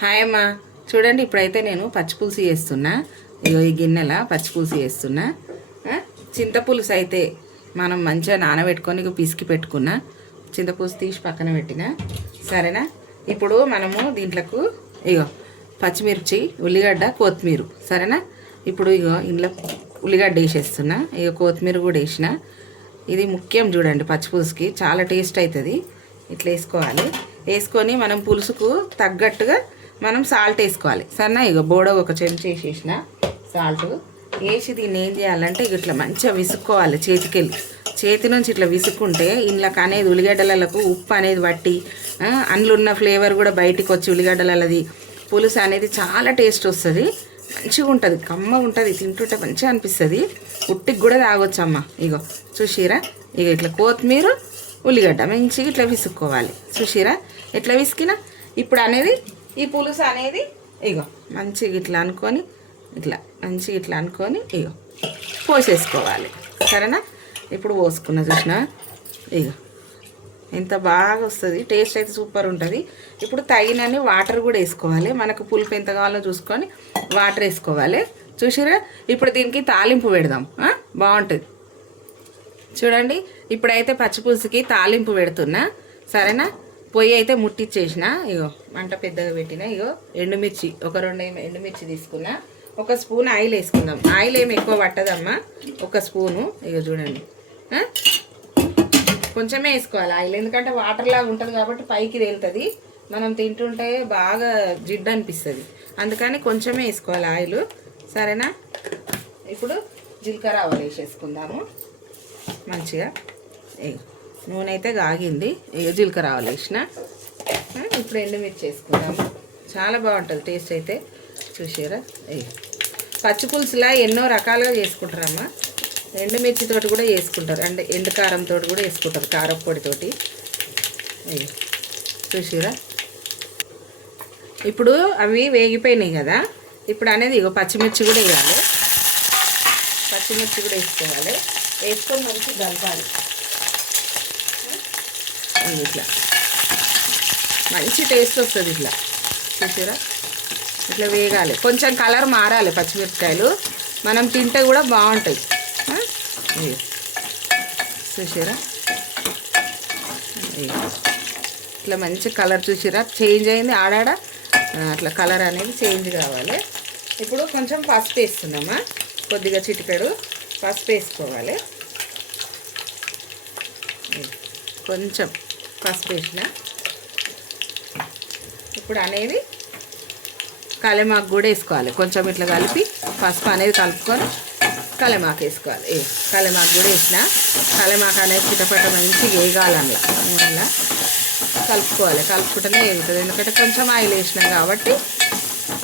Hi అమ్మా. చూడండి ఇప్పుడైతే నేను పచ్చిపులుసు చేస్తున్నా. ఇగో ఈ గిన్నెల పచ్చిపులుసు చేస్తున్నా. చింతపులుసు అయితే మనం మంచిగా నానబెట్టుకొని ఇగో పిసికి పెట్టుకున్నా. చింతపులుసు తీసి పక్కన పెట్టిన. సరేనా? ఇప్పుడు మనము దీంట్లోకు ఇగో పచ్చిమిర్చి ఉల్లిగడ్డ కొత్తిమీర. సరేనా? ఇప్పుడు ఇగో ఇంట్లో ఉల్లిగడ్డ వేసేస్తున్నా. ఇక కొత్తిమీర కూడా వేసిన. ఇది ముఖ్యం చూడండి పచ్చిపులుసుకి చాలా టేస్ట్ అవుతుంది. ఇట్లా వేసుకోవాలి. వేసుకొని మనం పులుసుకు తగ్గట్టుగా మనం సాల్ట్ వేసుకోవాలి. సరేనా ఇక బోడ ఒక చెంచా వేసేసిన సాల్ట్ వేసి దీన్ని ఏం చేయాలంటే ఇట్లా మంచిగా విసుక్కోవాలి చేతికెళ్ళి. చేతి నుంచి ఇట్లా విసుక్కుంటే ఇంట్లోకి అనేది ఉల్లిగడ్డలకు ఉప్పు అనేది పట్టి అందులో ఉన్న ఫ్లేవర్ కూడా బయటికి వచ్చి ఉల్లిగడ్డలది పులుసు అనేది చాలా టేస్ట్ వస్తుంది. మంచిగా ఉంటుంది కమ్మ ఉంటుంది తింటుంటే మంచిగా అనిపిస్తుంది. ఉట్టికి కూడా తాగొచ్చు అమ్మ ఇగో చూసిరా? ఇక ఇట్లా కొత్తిమీర ఉల్లిగడ్డ మంచిగా ఇట్లా విసుక్కోవాలి. చూసిరా? ఎట్లా విసికినా? ఇప్పుడు అనేది ఈ పులుసు అనేది ఇగో మంచిగా ఇట్లా అనుకొని ఇట్లా మంచిగా ఇట్లా అనుకొని ఇగో పోసేసుకోవాలి. సరేనా? ఇప్పుడు పోసుకున్న చూసిన ఇగో ఎంత బాగా వస్తుంది. టేస్ట్ అయితే సూపర్ ఉంటుంది. ఇప్పుడు తగినన్ని వాటర్ కూడా వేసుకోవాలి. మనకు పులుపు ఎంత కావాలో చూసుకొని వాటర్ వేసుకోవాలి. చూసిరా? ఇప్పుడు దీనికి తాలింపు పెడదాం. బాగుంటుంది. చూడండి ఇప్పుడైతే పచ్చిపులుసుకి తాలింపు పెడుతున్నా. సరేనా? పొయ్యి అయితే ముట్టించేసిన ఇగో మంట పెద్దగా పెట్టిన. ఇగో ఎండుమిర్చి ఒక రెండు ఎండుమిర్చి తీసుకున్నా. ఒక స్పూన్ ఆయిల్ వేసుకుందాం. ఆయిల్ ఏమి ఎక్కువ పట్టదమ్మా. ఒక స్పూను. ఇగో చూడండి. కొంచెమే వేసుకోవాలి ఆయిల్. ఎందుకంటే వాటర్ లాగా ఉంటుంది కాబట్టి పైకి తేలుతుంది. మనం తింటుంటే బాగా జిడ్డు అనిపిస్తుంది. అందుకని కొంచెమే వేసుకోవాలి ఆయిల్. సరేనా? ఇప్పుడు జీలకర్ర ఆవాలు వేసేసుకుందాము. మంచిగా. ఇగో. నూనె అయితే కాగింది. జీలకర్ర ఆవులు వేసిన. ఇప్పుడు ఎండుమిర్చి వేసుకుందాము. చాలా బాగుంటుంది టేస్ట్ అయితే. చూసారా? ఇగో పచ్చి పులుసులా ఎన్నో రకాలుగా చేసుకుంటారమ్మా. ఎండుమిర్చితోటి కూడా చేసుకుంటారు. అంటే ఎండు కారంతో కూడా వేసుకుంటారు కారప్పొడితోటి. చూసారా? ఇప్పుడు అవి వేగిపోయినాయి కదా. ఇప్పుడు అనేది ఇగో పచ్చిమిర్చి కూడా వేయాలి. పచ్చిమిర్చి కూడా వేసుకోవాలి. వేసుకొని మంచి కలపాలి. ఇట్లా. మంచి టేస్ట్ వస్తుంది ఇట్లా. చూసారా ఇట్లా వేగాలి. కొంచెం కలర్ మారాలి పచ్చిమిరపకాయలు. మనం తింటే కూడా బాగుంటాయి. చూసారా ఇట్లా మంచి కలర్ చూసిరా చేంజ్ అయింది. ఆడాడ? అట్లా కలర్ అనేది చేంజ్ కావాలి. ఇప్పుడు కొంచెం పసుపు వేస్తున్నామా? కొద్దిగా చిటికెడు పసుపు వేసుకోవాలి. కొంచెం. పసుపు వేసిన ఇప్పుడు అనేది కలెమాకు కూడా వేసుకోవాలి. కొంచెం ఇట్లా కలిపి పసుపు అనేది కలుపుకొని కలెమాకు వేసుకోవాలి. ఏ కలెమాకు కూడా వేసిన. కలెమాకు అనేది చిటపట మంచిగా వేగాలి అందులో కలుపుకోవాలి. కలుపుకుంటేనే వేగుతుంది. ఎందుకంటే కొంచెం ఆయిల్ వేసినాం కాబట్టి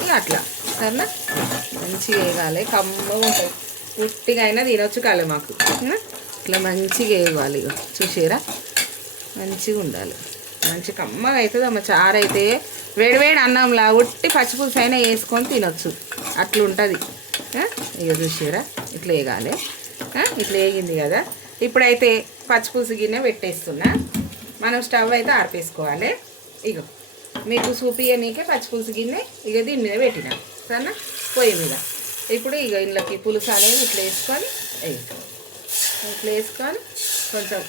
ఇక అట్లా. సరేనా? మంచిగా వేగాలి. కమ్మగా ఉంటుంది పుట్టిగా అయినా తినొచ్చు కలెమాకు. ఇట్లా మంచిగా వేయాలి ఇక చూసారా మంచిగా ఉండాలి. మంచి కమ్మగా అవుతుంది అమ్మ. చారు అయితే వేడివేడి అన్నంలా ఉట్టి పచ్చిపులుసు అయినా వేసుకొని తినొచ్చు. అట్లుంటుంది ఇక చూసారా ఇట్లా వేగాలి ఇట్లా వేగింది కదా. ఇప్పుడైతే పచ్చిపులుసు గిన్నె పెట్టేస్తున్నా. మనం స్టవ్ అయితే ఆర్పేసుకోవాలి. ఇగో మీకు చూపియనీకే పచ్చిపులుసు గిన్నె ఇక దీని మీద పెట్టినా. సరేనా? పొయ్యి మీద. ఇప్పుడు ఇక ఇంట్లోకి పులుసు అనేది ఇట్లా వేసుకొని ఇట్లా వేసుకొని కొంచెం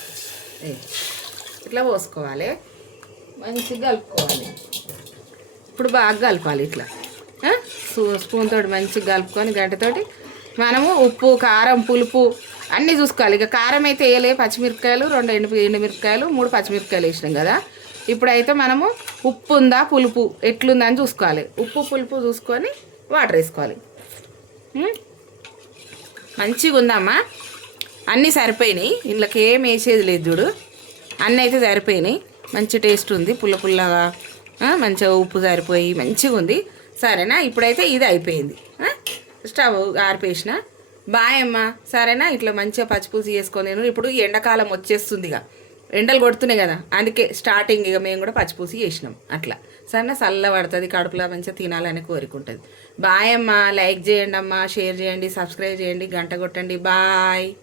ఇట్లా పోసుకోవాలి. మంచిగా కలుపుకోవాలి. ఇప్పుడు బాగా కలపాలి ఇట్లా. స్పూ- స్పూన్ తోటి మంచిగా కలుపుకొని గంటతోటి మనము ఉప్పు కారం పులుపు అన్నీ చూసుకోవాలి. ఇక కారం అయితే వేయలే పచ్చిమిరపకాయలు రెండు ఎండు ఎండుమిరపకాయలు మూడు పచ్చిమిరపకాయలు వేసినాం కదా. ఇప్పుడైతే మనము ఉప్పు ఉందా పులుపు ఎట్లుందా అని చూసుకోవాలి. ఉప్పు పులుపు చూసుకొని వాటర్ వేసుకోవాలి. మంచిగా ఉందమ్మా అన్నీ సరిపోయినాయి. ఇంట్లోకి ఏం వేసేది లేదు చూడు. అన్నీ అయితే సరిపోయినాయి. మంచి టేస్ట్ ఉంది. పుల్ల పుల్లగా మంచిగా ఉప్పు సరిపోయి మంచిగా ఉంది. సరేనా? ఇప్పుడైతే ఇది అయిపోయింది. స్టవ్ ఆరిపేసిన. బాయ్ అమ్మ. సరేనా? ఇట్లా మంచిగా పచ్చిపులుసు చేసుకొని నేను ఇప్పుడు ఎండాకాలం వచ్చేస్తుంది ఇక. ఎండలు కొడుతున్నాయి కదా. అందుకే స్టార్టింగ్ ఇక మేము కూడా పచ్చిపూసి చేసినాం. అట్లా. సరేనా? చల్ల పడుతుంది కడుపులో మంచిగా తినాలని కోరికుంటుంది బాయ్ అమ్మ. లైక్ చేయండి అమ్మ. షేర్ చేయండి. సబ్స్క్రైబ్ చేయండి. గంట కొట్టండి. బాయ్.